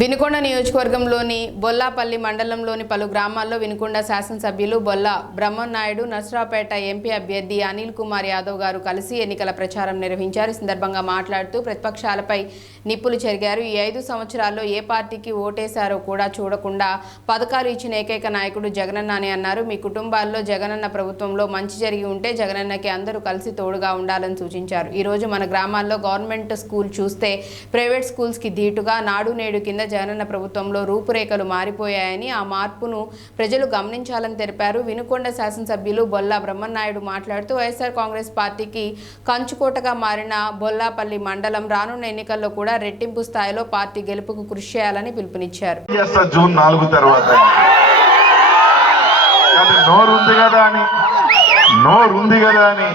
వినుకొండ నియోజకవర్గంలోని బొల్లాపల్లి మండలంలోని పలు గ్రామాల్లో వినుకొండ శాసనసభ్యులు బొల్లా బ్రహ్మనాయుడు నర్సరావుపేట ఎంపీ అభ్యర్థి అనిల్ కుమార్ యాదవ్ గారు కలిసి ఎన్నికల ప్రచారం నిర్వహించారు. ఈ సందర్భంగా మాట్లాడుతూ ప్రతిపక్షాలపై నిప్పులు చెరిగారు. ఈ ఐదు సంవత్సరాల్లో ఏ పార్టీకి ఓటేశారో కూడా చూడకుండా పథకాలు ఇచ్చిన ఏకైక నాయకుడు జగనన్న అని అన్నారు. మీ కుటుంబాల్లో జగనన్న ప్రభుత్వంలో మంచి జరిగి ఉంటే జగనన్నకి అందరూ కలిసి తోడుగా ఉండాలని సూచించారు. ఈరోజు మన గ్రామాల్లో గవర్నమెంట్ స్కూల్ చూస్తే ప్రైవేట్ స్కూల్స్కి ధీటుగా నాడు నేడు కింద జగనన్న ప్రభుత్వంలో రూపురేఖలు మారిపోయాయని ఆ మార్పును ప్రజలు గమనించాలని తెలిపారు. వినుకొండ శాసనసభ్యులు బొల్లా బ్రహ్మనాయుడు మాట్లాడుతూ వైఎస్ఆర్ కాంగ్రెస్ పార్టీకి కంచుకోటగా మారిన బొల్లాపల్లి మండలం రానున్న ఎన్నికల్లో కూడా రెట్టింపు స్థాయిలో పార్టీ గెలుపుకు కృషి చేయాలని పిలుపునిచ్చారు. జూన్ నాలుగు తర్వాత? కదా అని. కదా అని.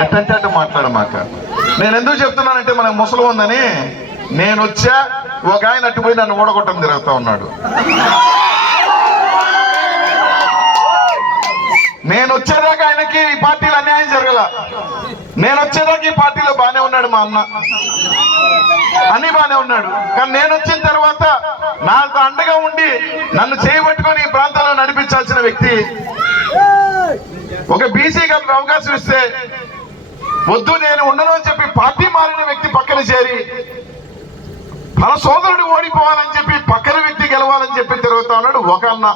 ఎట్టంటే మాట్లాడమాక. నేను ఎందుకు చెప్తున్నానంటే మనకు ముసలు ఉందని. నేను వచ్చా ఒక ఆయన అట్టుపోయి నన్ను ఓడగొట్టం తిరుగుతా ఉన్నాడు. నేను వచ్చేదాకా ఆయనకి ఈ పార్టీలో అన్యాయం జరగల. నేను వచ్చేదాకా ఈ పార్టీలో బానే ఉన్నాడు మా అన్న. అన్ని బానే ఉన్నాడు. కానీ నేను వచ్చిన తర్వాత నాకు అండగా ఉండి నన్ను చేయబట్టుకొని ఈ ప్రాంతంలో నడిపించాల్సిన వ్యక్తి. ఒక బీసీకి అతను అవకాశం ఇస్తే వద్దు నేను ఉండను అని చెప్పి పార్టీ మారిన వ్యక్తి పక్కన చేరి మన సోదరుడు ఓడిపోవాలని చెప్పి పక్కన వ్యక్తి గెలవాలని చెప్పి తిరుగుతా ఉన్నాడు. ఒక అన్న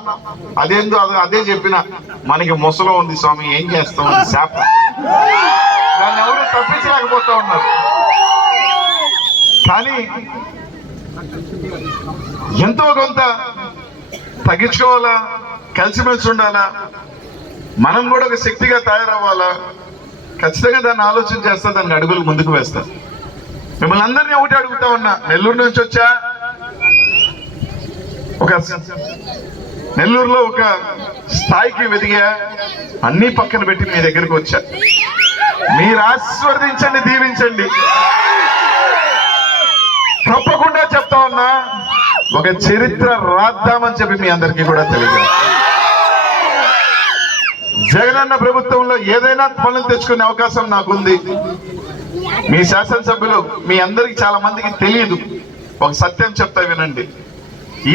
అదేందో అదే అదే చెప్పిన మనకి ముసలో ఉంది స్వామి ఏం చేస్తాం అది శాపం. దాన్ని ఎవరు తప్పించలేకపోతా ఉన్నారు. కానీ ఎంతో కొంత తగ్గించుకోవాలా? కలిసిమెలిసి ఉండాలా? మనం కూడా ఒక శక్తిగా తయారవ్వాలా? ఖచ్చితంగా దాన్ని ఆలోచన చేస్తా దాన్ని అడుగులు ముందుకు వేస్తా. మిమ్మల్ని అందరినీ ఒకటి అడుగుతా ఉన్నా. నెల్లూరు నుంచి వచ్చా? ఒక నెల్లూరులో ఒక స్థాయికి వెదిగా అన్ని పక్కన పెట్టి మీ దగ్గరకు వచ్చా. మీరు ఆశీర్వదించండి దీవించండి. తప్పకుండా చెప్తా ఉన్నా ఒక చరిత్ర రాద్దామని చెప్పి మీ అందరికీ కూడా తెలియదు జగనన్న ప్రభుత్వంలో ఏదైనా పనులు తెచ్చుకునే అవకాశం నాకుంది. మీ శాసనసభ్యులు మీ అందరికి చాలా మందికి తెలియదు. ఒక సత్యం చెప్తా వినండి.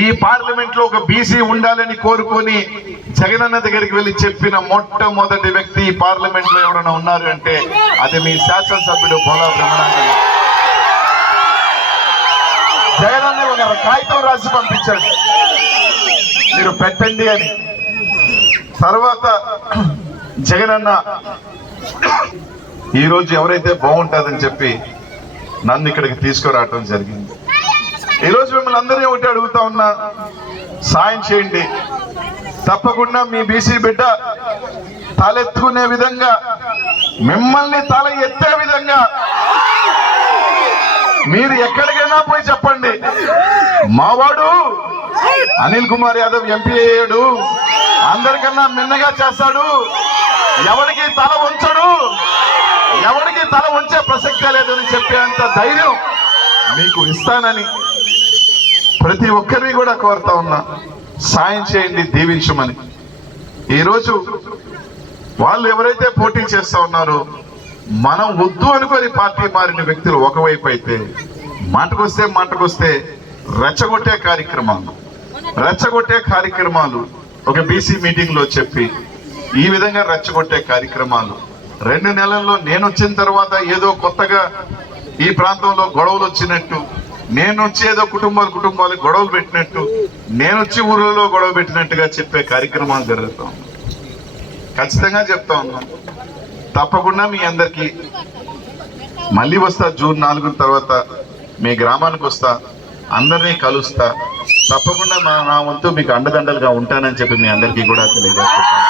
ఈ పార్లమెంట్లో ఒక బీసీ ఉండాలని కోరుకొని జగనన్న దగ్గరికి వెళ్ళి చెప్పిన మొట్టమొదటి వ్యక్తి ఈ పార్లమెంట్లో ఎవరైనా ఉన్నారు అంటే అది మీ శాసనసభ్యుడు బోలా బ్రహ్మనాయుడు జగనన్న ఒక కాగితం రాసి పంపించాడు. మీరు పెట్టండి అని. తర్వాత జగనన్న ఈ రోజు ఎవరైతే బాగుంటుందని చెప్పి నన్ను ఇక్కడికి తీసుకురావటం జరిగింది. ఈరోజు మిమ్మల్ని అందరినీ ఒకటి అడుగుతా ఉన్నా సాయం చేయండి. తప్పకుండా మీ బీసీ బిడ్డ తలెత్తుకునే విధంగా మిమ్మల్ని తల ఎత్తే విధంగా మీరు ఎక్కడికైనా పోయి చెప్పండి. మావాడు అనిల్ కుమార్ యాదవ్ ఎంపీ అయ్యాడు. అందరికన్నా మిన్నగా చేస్తాడు. ఎవరికి తల ఉంచడు ఎవరికి తల ఉంచే ప్రసక్తే లేదని చెప్పేంత ధైర్యం మీకు ఇస్తానని ప్రతి ఒక్కరిని కూడా కోరుతా ఉన్నా. సాయం చేయండి దీవించమని. ఈరోజు వాళ్ళు ఎవరైతే పోటీ చేస్తా ఉన్నారో మనం వద్దు అనుకొని పార్టీ మారిన వ్యక్తులు ఒకవైపు అయితే మాటకొస్తే మాటకొస్తే రెచ్చగొట్టే కార్యక్రమాలు. రెచ్చగొట్టే కార్యక్రమాలు ఒక బీసీ మీటింగ్లో చెప్పి ఈ విధంగా రెచ్చగొట్టే కార్యక్రమాలు రెండు నెలల్లో నేను వచ్చిన తర్వాత ఏదో కొత్తగా ఈ ప్రాంతంలో గొడవలు వచ్చినట్టు నేను వచ్చి ఏదో కుటుంబాలు కుటుంబాలు గొడవలు పెట్టినట్టు నేను వచ్చి ఊళ్ళలో గొడవ పెట్టినట్టుగా చెప్పే కార్యక్రమాలు జరుగుతాం ఖచ్చితంగా చెప్తా ఉన్నాం. తప్పకుండా మీ అందరికీ మళ్ళీ వస్తా జూన్ నాలుగు తర్వాత మీ గ్రామానికి వస్తా అందరినీ కలుస్తా. తప్పకుండా నా నా వంతు మీకు అండదండలుగా ఉంటానని చెప్పి మీ అందరికీ కూడా తెలియజేస్తాను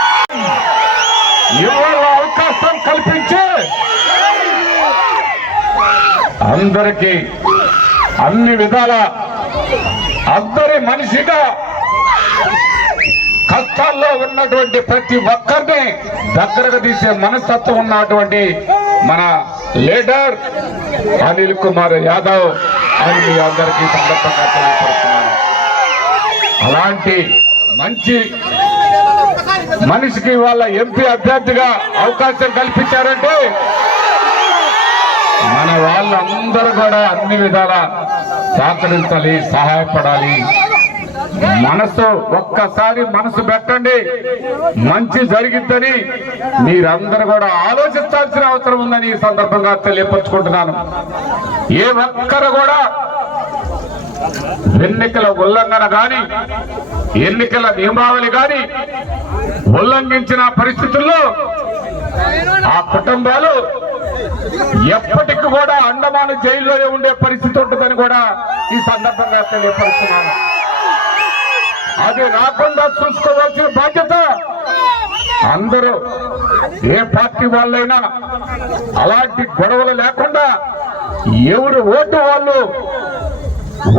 అందరికీ అన్ని విధాల అందరి మనిషిగా కష్టాల్లో ఉన్నటువంటి ప్రతి ఒక్కరిని దగ్గరకు తీసే మనస్తత్వం ఉన్నటువంటి మన లీడర్ అనిల్ కుమార్ యాదవ్ అని మీ అందరికీ సందర్భంగా తెలియపడుతున్నాను అలాంటి మంచి మనిషికి వాళ్ళ ఎంపీ అభ్యర్థిగా అవకాశం కల్పించారంటే మన వాళ్ళందరూ కూడా అన్ని విధాల సహకరించాలి సహాయపడాలి. మనసు ఒక్కసారి మనసు పెట్టండి. మంచి జరిగిద్దని మీరందరూ కూడా ఆలోచించాల్సిన అవసరం ఉందని ఈ సందర్భంగా తెలియపరుచుకుంటున్నాను. ఏ ఒక్కరు కూడా ఎన్నికల ఉల్లంఘన గాని ఎన్నికల నియమావళి గాని ఉల్లంఘించిన పరిస్థితుల్లో ఆ కుటుంబాలు ఎప్పటికి కూడా అండమాన జైల్లోనే ఉండే పరిస్థితి ఉంటుందని కూడా ఈ సందర్భంగా తెలియపరుస్తున్నాను. అది రాకుండా చూసుకోవాల్సిన బాధ్యత అందరూ ఏ పార్టీ వాళ్ళైనా అలాంటి గొడవలు లేకుండా ఎవరు ఓటు వాళ్ళు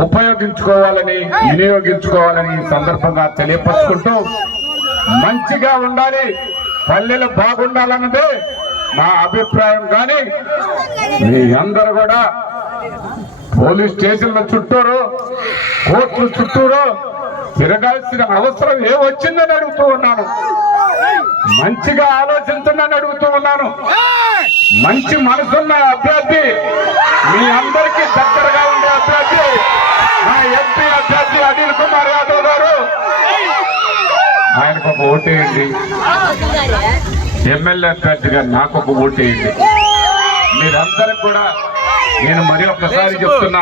ఉపయోగించుకోవాలని వినియోగించుకోవాలని ఈ సందర్భంగా తెలియపరుచుకుంటూ మంచిగా ఉండాలి పల్లెలు బాగుండాలన్నదే నా అభిప్రాయం కానీ మీ అందరూ కూడా పోలీస్ స్టేషన్ల చుట్టూరు కోర్టుల చుట్టూరు తిరగాల్సిన అవసరం ఏమొచ్చిందని అడుగుతూ ఉన్నాను. మంచిగా ఆలోచించండి అడుగుతూ ఉన్నాను. మంచి మనసున్న అభ్యర్థి మీ అందరికీ దగ్గరగా ఉండే అభ్యర్థి మా ఎంపీ అభ్యర్థి అనిల్ కుమార్ యాదవ్ గారు. ఆయనకు ఒక ఓటేయండి ఎమ్మెల్యే అభ్యర్థిగా నాకు ఒక ఓటేయండి మీరందరూ కూడా నేను మరి ఒక్కసారి చెప్తున్నా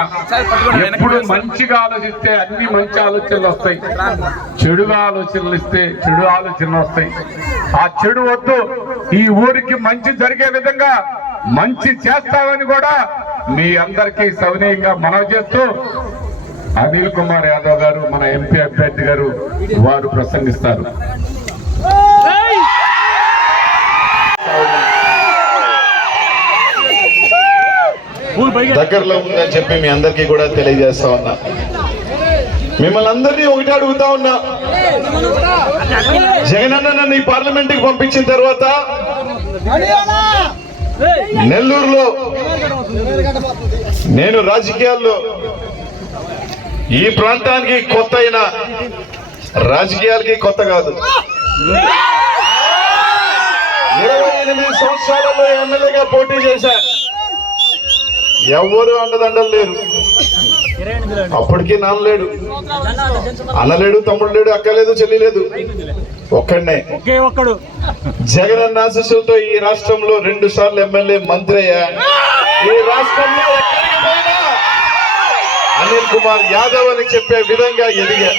ఎప్పుడు మంచిగా ఆలోచిస్తే అన్ని మంచి ఆలోచనలు వస్తాయి. చెడుగా ఆలోచనలు ఇస్తే చెడు ఆలోచనలు వస్తాయి. ఆ చెడు వద్దు ఈ ఊరికి మంచి జరిగే విధంగా మంచి చేస్తామని కూడా మీ అందరికీ సవినయంగా మనవి చేస్తూ అనిల్ కుమార్ యాదవ్ గారు మన ఎంపీ అభ్యర్థి గారు వారు ప్రసంగిస్తారు. దగ్గరలో ఉందని చెప్పి మీ అందరికీ కూడా తెలియజేస్తా ఉన్నా. మిమ్మల్ని అందరినీ ఒకటి అడుగుతా ఉన్నా. జగనన్న నన్ను ఈ పార్లమెంట్కి పంపించిన తర్వాత నెల్లూరులో నేను రాజకీయాల్లో ఈ ప్రాంతానికి కొత్త అయిన రాజకీయాలకి కొత్త కాదు. ఇరవై ఎనిమిది సంవత్సరాలలో ఎమ్మెల్యేగా పోటీ చేశా. ఎవ్వరు అండదండలు లేరు. అప్పటికి నాన్న లేడు. అన్న లేడు తమ్ముడు లేడు అక్క లేదు చెల్లి లేదు. ఒక్కడనే. ఒకే ఒక్కడు. జగనన్న ఆశీస్సులతో ఈ రాష్ట్రంలో రెండు సార్లు ఎమ్మెల్యే మంత్రి అయ్యా. ఈ రాష్ట్రంలో అనిల్ కుమార్ యాదవ్ అని చెప్పే విధంగా ఎదిగా.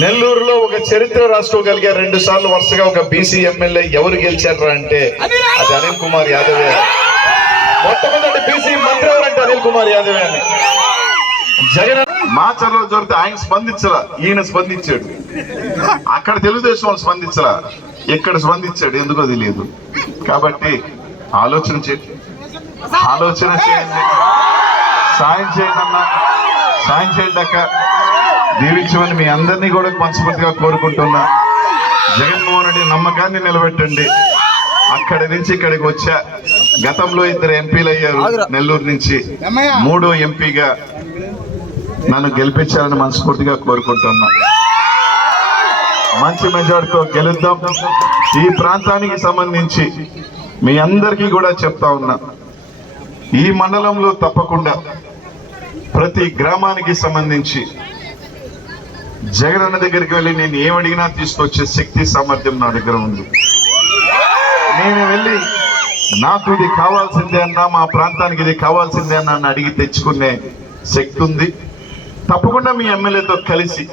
నెల్లూరులో ఒక చరిత్ర రాసుకోగలిగా రెండు సార్లు వరుసగా ఒక బీసీ ఎమ్మెల్యే ఎవరు గెలిచారా అంటే అది అనిల్ కుమార్ యాదవే. మొట్టమొదటి బీసీ మంత్రి ఎవరంటే అనిల్ కుమార్ యాదవ్ అని. జగన్ మాచర్లో జరిగితే ఆయన స్పందించరా ఈయన స్పందించాడు. అక్కడ తెలుగుదేశం వాళ్ళు స్పందించరా ఎక్కడ స్పందించాడు ఎందుకో తెలియదు. కాబట్టి ఆలోచన చే ఆలోచన చేయండి. సాయం చేయండి అన్న. సాయం చేయండి అక్క. దీవించమని మీ అందరినీ కూడా మనస్ఫూర్తిగా కోరుకుంటున్నా. జగన్మోహన్ రెడ్డి నమ్మకాన్ని నిలబెట్టండి. అక్కడి నుంచి ఇక్కడికి వచ్చా. గతంలో ఇద్దరు ఎంపీలు అయ్యారు నెల్లూరు నుంచి. మూడో ఎంపీగా నన్ను గెలిపించాలని మనస్ఫూర్తిగా కోరుకుంటున్నా. మంచి మెజార్టీతో గెలుద్దాం. ఈ ప్రాంతానికి సంబంధించి మీ అందరికీ కూడా చెప్తా ఉన్నా. ఈ మండలంలో తప్పకుండా ప్రతి గ్రామానికి సంబంధించి జగనన్న దగ్గరికి వెళ్ళి నేను ఏమడిగినా తీసుకొచ్చే శక్తి సామర్థ్యం నా దగ్గర ఉంది. నేను వెళ్ళి నాకు ఇది కావాల్సిందే అన్నా మా ప్రాంతానికి ఇది కావాల్సిందే అన్నా అని అడిగి తెచ్చుకునే శక్తి ఉంది. తప్పకుండా మీ ఎమ్మెల్యేతో కలిసి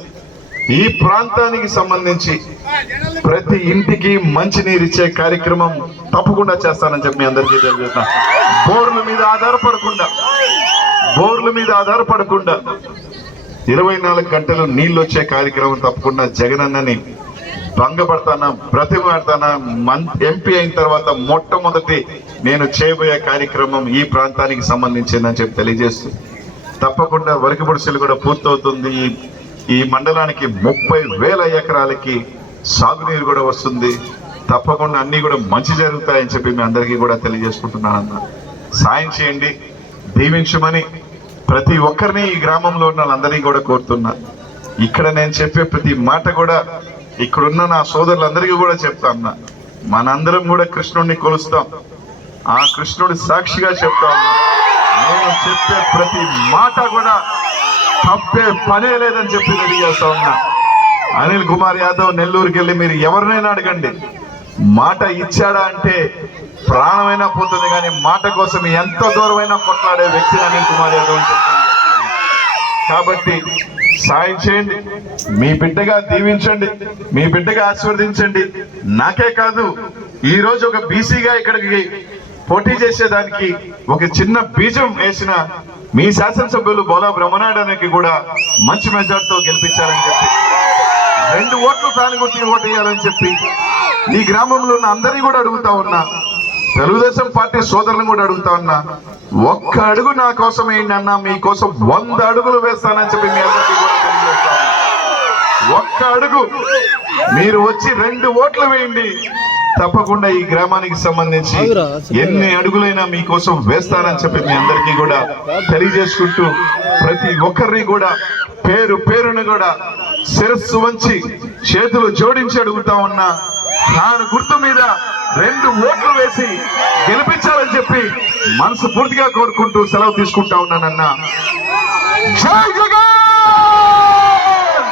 ఈ ప్రాంతానికి సంబంధించి ప్రతి ఇంటికి మంచినీరు ఇచ్చే కార్యక్రమం తప్పకుండా చేస్తానని చెప్పి మీ అందరికీ తెలియజేస్తా బోర్ల మీద ఆధారపడకుండా బోర్ల మీద ఆధారపడకుండా ఇరవై నాలుగు గంటలు నీళ్ళు వచ్చే కార్యక్రమం తప్పకుండా జగనన్నని భంగపడతాను బ్రతిమాడతానా మన్ ఎంపీ అయిన తర్వాత మొట్టమొదటి నేను చేయబోయే కార్యక్రమం ఈ ప్రాంతానికి సంబంధించిందని చెప్పి తెలియజేస్తూ తప్పకుండా వరకు పొడిసెలు కూడా పూర్తవుతుంది. ఈ- మండలానికి ముప్పై వేల ఎకరాలకి సాగునీరు కూడా వస్తుంది. తప్పకుండా అన్నీ కూడా మంచి జరుగుతాయని చెప్పి మీ అందరికీ కూడా తెలియజేసుకుంటున్నాను అన్న సాయం చేయండి దీవించమని ప్రతి ఒక్కరిని ఈ గ్రామంలో ఉన్న వాళ్ళందరినీ కూడా కోరుతున్నా. ఇక్కడ నేను చెప్పే ప్రతి మాట కూడా ఇక్కడున్న నా సోదరులందరికీ కూడా చెప్తా మనందరం కూడా కృష్ణుడిని కొలుస్తాం. ఆ కృష్ణుడి సాక్షిగా చెప్తా నేను చెప్పే ప్రతి మాట కూడా తప్పే పనే లేదని చెప్పి తెలియజేస్తా ఉన్నా అనిల్ కుమార్ యాదవ్ నెల్లూరుకి వెళ్ళి మీరు ఎవరినైనా అడగండి. మాట ఇచ్చాడా అంటే ప్రాణమైనా పోతుంది కానీ మాట కోసం ఎంత దూరమైనా కొట్లాడే వ్యక్తి అనిల్ కుమార్ యాదవ్ అని కాబట్టి సాయం చేయండి. మీ బిడ్డగా దీవించండి. మీ బిడ్డగా ఆశీర్వదించండి. నాకే కాదు ఈ రోజు ఒక బీసీగా ఇక్కడికి పోటీ చేసేదానికి ఒక చిన్న బీజం వేసిన మీ శాసనసభ్యులు బోలా బ్రహ్మనాయుడానికి కూడా మంచి మెజార్టీతో గెలిపించాలని చెప్పి రెండు ఓట్లు తాను గుర్తి ఓటు వేయాలని చెప్పి ఈ గ్రామంలో ఉన్న అందరినీ కూడా అడుగుతా ఉన్నా తెలుగుదేశం పార్టీ సోదరులను కూడా అడుగుతా ఉన్నా ఒక్క అడుగు నా కోసం ఏంటి అన్నా మీకోసం వంద అడుగులు వేస్తానని చెప్పి మీ అందరికీ కూడా తెలియజేస్తా ఉన్నా. ఒక్క అడుగు మీరు వచ్చి రెండు ఓట్లు వేయండి. తప్పకుండా ఈ గ్రామానికి సంబంధించి ఎన్ని అడుగులైనా మీకోసం వేస్తానని చెప్పి మీ అందరికీ కూడా తెలియజేసుకుంటూ ప్రతి ఒక్కరిని కూడా పేరు పేరును కూడా శిరస్సు వంచి చేతులు జోడించి అడుగుతా ఉన్నా. తాను గుర్తు మీద రెండు ఓట్లు వేసి గెలిపించాలని చెప్పి మనసు పూర్తిగా కోరుకుంటూ సెలవు తీసుకుంటా ఉన్నానన్నా. జై జగన్!